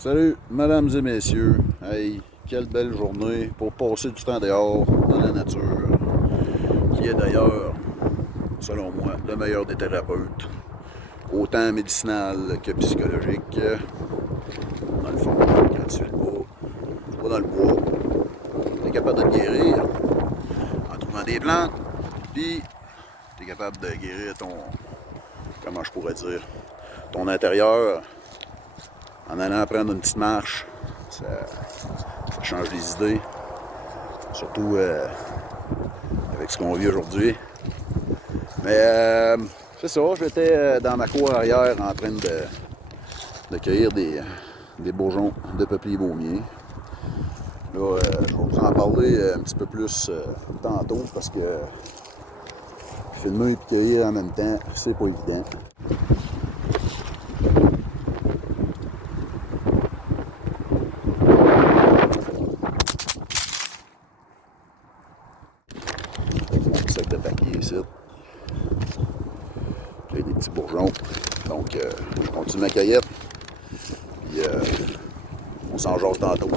Salut, mesdames et messieurs. Hey, quelle belle journée pour passer du temps dehors, dans la nature, qui est d'ailleurs, selon moi, le meilleur des thérapeutes, autant médicinal que psychologique. Dans le fond, quand tu vas dans le bois, tu es capable de te guérir en trouvant des plantes, puis tu es capable de guérir comment je pourrais dire, ton intérieur en allant prendre une petite marche. Ça change les idées, surtout avec ce qu'on vit aujourd'hui. Mais c'est ça, j'étais dans ma cour arrière en train de cueillir des bourgeons de peuplier baumier. Là, je vais vous en parler un petit peu plus tantôt parce que filmer et cueillir en même temps, c'est pas évident. Mon petit sac de papier ici. Il y a des petits bourgeons. Donc, je continue ma cueillette. Puis, on s'en jase tantôt.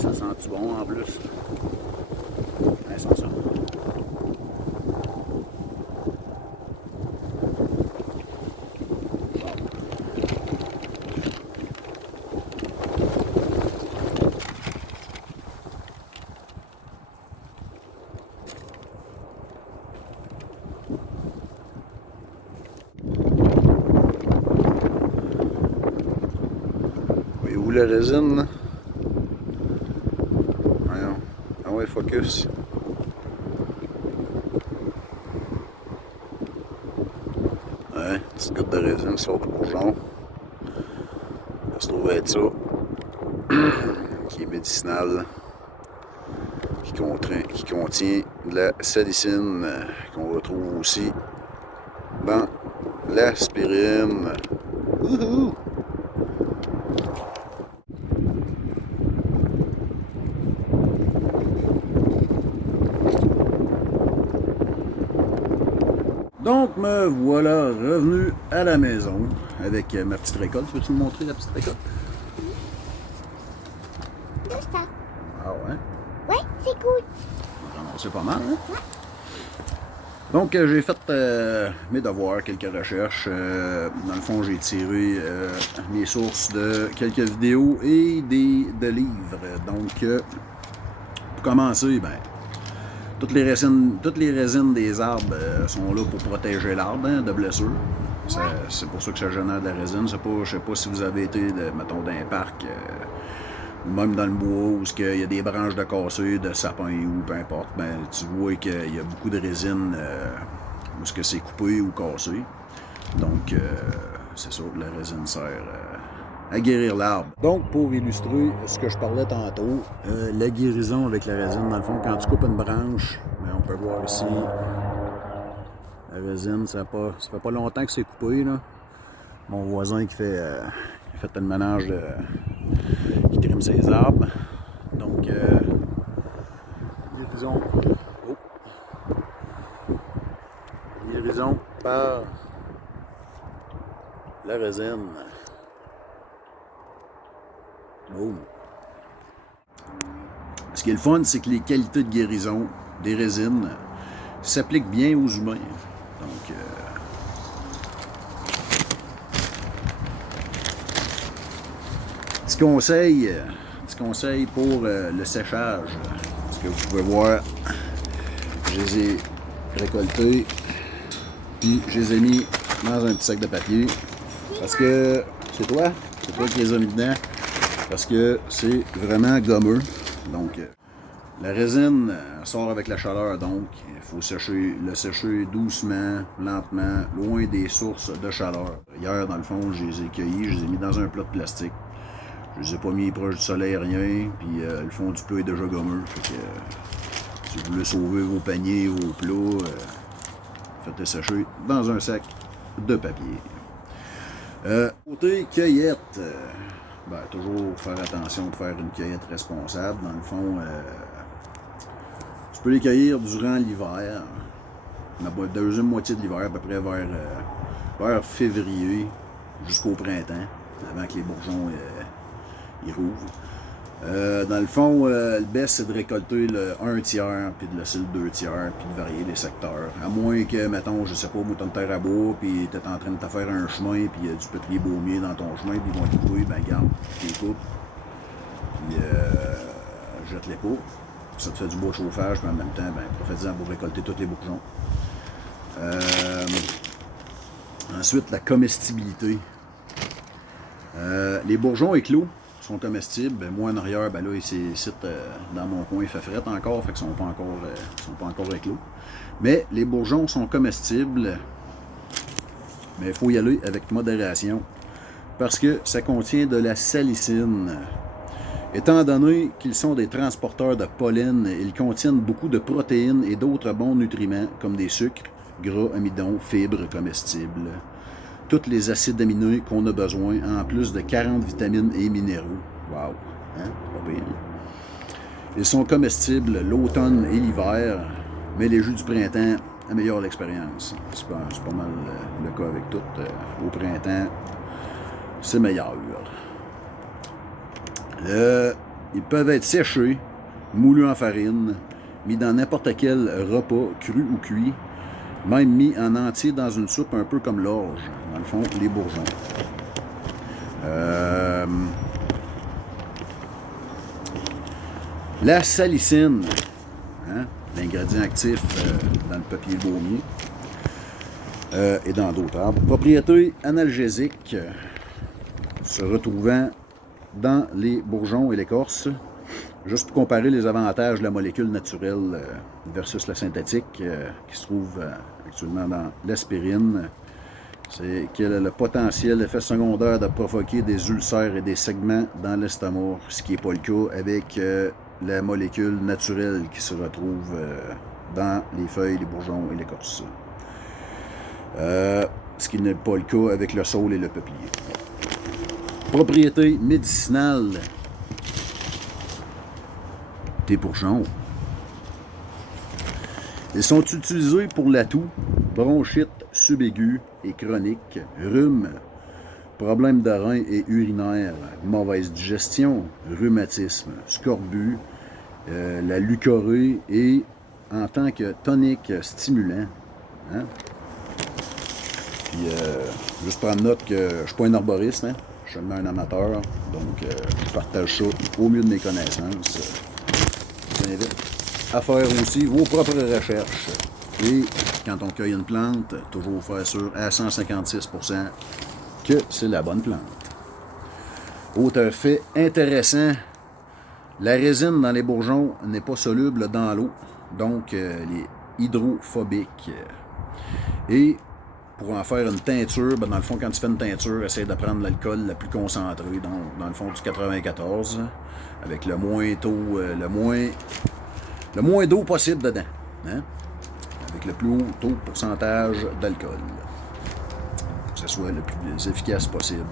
Ça sent-tu bon en plus? Ouais, ça sent. Et où la résine? Voyons. Ah ouais, focus. Ouais, petite goutte de résine sur le bourgeon. Ça se trouve être ça. Qui est médicinal. Qui contient de la salicine qu'on retrouve aussi dans l'aspirine. Wouhou! Donc me voilà revenu à la maison avec ma petite récolte. Peux-tu me montrer la petite récolte? Deux ça. Ah ouais? Ouais, c'est cool. C'est pas mal, hein? Ouais. Donc j'ai fait mes devoirs, quelques recherches. Dans le fond, j'ai tiré mes sources de quelques vidéos et de livres. Donc pour commencer, ben, toutes les résines des arbres sont là pour protéger l'arbre de blessures. C'est pour ça que ça génère de la résine. Je sais pas si vous avez été, mettons, dans un parc ou même dans le bois où il y a des branches de cassées, de sapin ou peu importe. Ben, tu vois qu'il y a beaucoup de résine où c'est coupé ou cassé. Donc, c'est ça, la résine sert à guérir l'arbre. Donc, pour illustrer ce que je parlais tantôt, la guérison avec la résine, dans le fond, quand tu coupes une branche, ben, on peut voir ici, la résine, ça fait pas longtemps que c'est coupé, là. Mon voisin qui fait le ménage, qui trime ses arbres. Donc, guérison, guérison par la résine. Oh. Ce qui est le fun, c'est que les qualités de guérison des résines s'appliquent bien aux humains. Donc, petit conseil pour le séchage. Ce que vous pouvez voir, je les ai récoltés, puis je les ai mis dans un petit sac de papier. Parce que c'est toi qui les as mis dedans. Parce que c'est vraiment gommeux. Donc, La résine sort avec la chaleur, donc il faut le sécher doucement, lentement, loin des sources de chaleur. Hier, dans le fond, je les ai cueillis, je les ai mis dans un plat de plastique. Je les ai pas mis proche du soleil, rien, puis le fond du plat est déjà gommeux. Fait que si vous voulez sauver vos paniers, vos plats, faites-les sécher dans un sac de papier. Côté cueillette, ben, toujours faire attention de faire une cueillette responsable. Dans le fond, tu peux les cueillir durant l'hiver, la deuxième moitié de l'hiver, à peu près vers février jusqu'au printemps, avant que les bourgeons ils rouvrent. Dans le fond, le best, c'est de récolter le 1 tiers, puis de laisser le 2 tiers, puis de varier les secteurs. À moins que, mettons, je sais pas, mouton de terre à bois, puis t'es en train de te faire un chemin, puis il y a du peuplier baumier dans ton chemin, puis ils vont être coupés, ben garde, tu les coupes, puis jette-les pas. Ça te fait du beau chauffage, puis en même temps, ben, profite-en pour récolter tous les bourgeons. Ensuite, la comestibilité. Les bourgeons éclos sont comestibles. Ben, moi, en arrière, ben là, ici, dans mon coin, il fait fret encore, fait qu'ils ne sont pas encore éclos. Mais les bourgeons sont comestibles, mais il faut y aller avec modération, parce que ça contient de la salicine. Étant donné qu'ils sont des transporteurs de pollen, ils contiennent beaucoup de protéines et d'autres bons nutriments, comme des sucres, gras, amidon, fibres comestibles. Tous les acides aminés qu'on a besoin, en plus de 40 vitamines et minéraux. Wow! Hein? Pas pire. Ils sont comestibles l'automne et l'hiver, mais les jus du printemps améliorent l'expérience. C'est pas mal le cas avec tout. Au printemps, c'est meilleur. Ils peuvent être séchés, moulus en farine, mis dans n'importe quel repas, cru ou cuit, même mis en entier dans une soupe, un peu comme l'orge, dans le fond, les bourgeons. La salicine, hein, l'ingrédient actif dans le papier baumier et dans d'autres arbres. Propriété analgésique se retrouvant dans les bourgeons et l'écorce. Juste pour comparer les avantages de la molécule naturelle versus la synthétique qui se trouve actuellement dans l'aspirine, c'est qu'elle a le potentiel effet secondaire de provoquer des ulcères et des segments dans l'estomac, ce qui n'est pas le cas avec la molécule naturelle qui se retrouve dans les feuilles, les bourgeons et l'écorce. Ce qui n'est pas le cas avec le saule et le peuplier. Propriété médicinale des bourgeons. Ils sont utilisés pour la toux, bronchite subaiguë et chronique, rhume, problèmes de reins et urinaires, mauvaise digestion, rhumatisme, scorbut, la leucorrhée et en tant que tonique stimulant. Hein? Puis, juste prendre note que je ne suis pas un arboriste, hein? Je suis seulement un amateur, donc je partage ça au mieux de mes connaissances. Je vous invite à faire aussi vos propres recherches. Et quand on cueille une plante, toujours faire sûr à 156% que c'est la bonne plante. Autre fait intéressant, la résine dans les bourgeons n'est pas soluble dans l'eau, donc elle est hydrophobique. Et pour en faire une teinture, ben dans le fond, quand tu fais une teinture, essaye de prendre l'alcool le plus concentré, donc dans le fond du 94, avec le moins d'eau possible dedans, hein? Avec le plus haut taux de pourcentage d'alcool, pour que ce soit le plus efficace possible.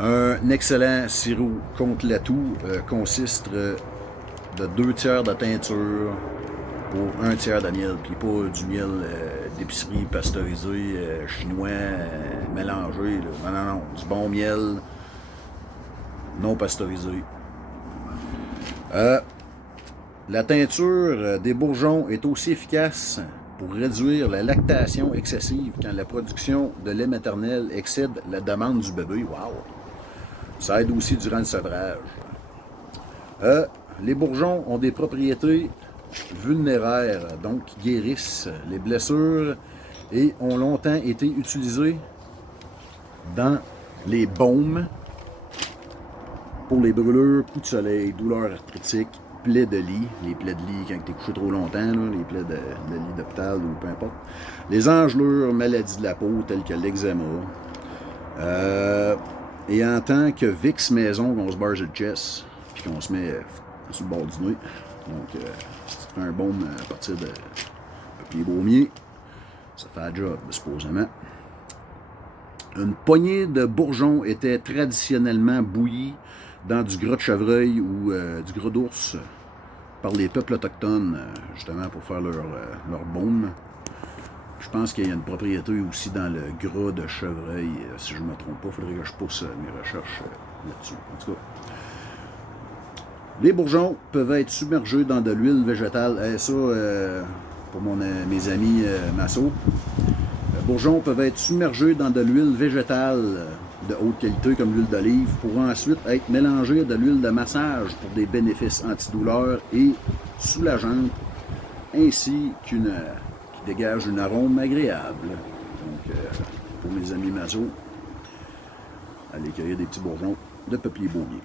Un excellent sirop contre la toux consiste de 2 tiers de teinture pour 1 tiers de miel, puis pas du miel d'épicerie pasteurisé, chinois, mélangé. Là. Non, du bon miel non pasteurisé. La teinture des bourgeons est aussi efficace pour réduire la lactation excessive quand la production de lait maternel excède la demande du bébé. Wow! Ça aide aussi durant le sevrage. Les bourgeons ont des propriétés vulnéraires, donc qui guérissent les blessures et ont longtemps été utilisés dans les baumes pour les brûlures, coups de soleil, douleurs arthritiques plaies de lit, les plaies de lit quand tu es couché trop longtemps, là, les plaies de lit d'hôpital ou peu importe. Les engelures, maladies de la peau telles que l'eczéma. Et en tant que Vicks maison, qu'on se barge le chest, puis qu'on se met sur le bord du nez. Donc, si tu fais un baume à partir de papier baumier, ça fait un job, supposément. Une poignée de bourgeons était traditionnellement bouillie dans du gras de chevreuil ou du gras d'ours par les peuples autochtones, justement pour faire leur baume. Je pense qu'il y a une propriété aussi dans le gras de chevreuil, si je ne me trompe pas. Il faudrait que je pousse mes recherches là-dessus. En tout cas, les bourgeons peuvent être submergés dans de l'huile végétale. Et ça, pour mes amis massos, les bourgeons peuvent être submergés dans de l'huile végétale de haute qualité, comme l'huile d'olive, pour ensuite être mélangés à de l'huile de massage pour des bénéfices antidouleurs et soulageantes, ainsi qui dégage une arôme agréable. Donc, pour mes amis massos, allez cueillir des petits bourgeons de papier baumier.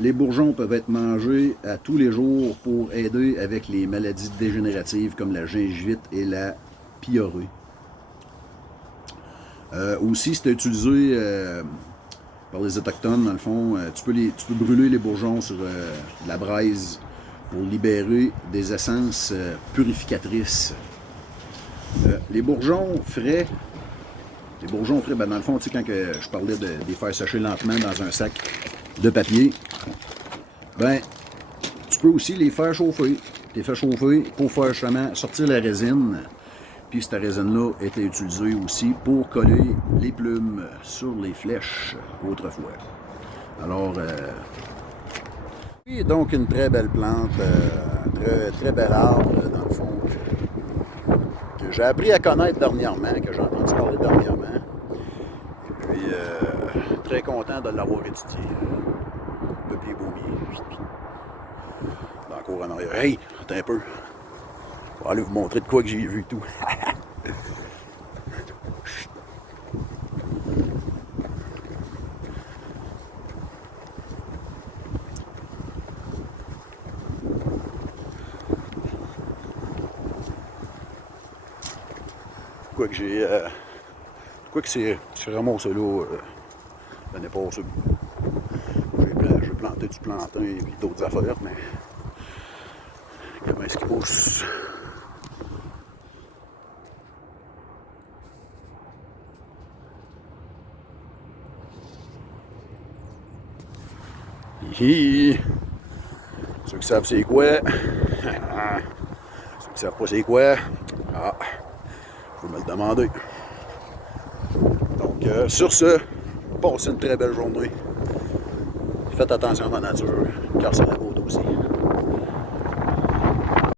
Les bourgeons peuvent être mangés à tous les jours pour aider avec les maladies dégénératives comme la gingivite et la piorée. Aussi, c'est utilisé par les Autochtones, dans le fond. Tu peux brûler les bourgeons sur la braise pour libérer des essences purificatrices. Les bourgeons frais, ben dans le fond, tu sais, quand je parlais de les faire sécher lentement dans un sac de papier, ben, tu peux aussi les faire chauffer. Tu les fais chauffer pour faire justement sortir la résine. Puis cette résine-là était utilisée aussi pour coller les plumes sur les flèches autrefois. Alors, oui, donc une très belle plante, très bel arbre, dans le fond, que j'ai appris à connaître dernièrement, que j'ai entendu parler dernièrement. Et puis, très content de l'avoir étudié. Papier baumier. Dans la cour en arrière. Hey, attends un peu. Je vais aller vous montrer de quoi que j'ai vu et tout. Quoi que c'est ramassé là l'année passée. J'ai planté du plantain et d'autres affaires, mais comment est-ce qu'il pousse? Hihi! Ceux qui savent c'est quoi? Ceux qui savent pas c'est quoi? Ah! Faut me le demander. Donc, sur ce, passez une très belle journée. Faites attention à la nature, car c'est la vôtre aussi.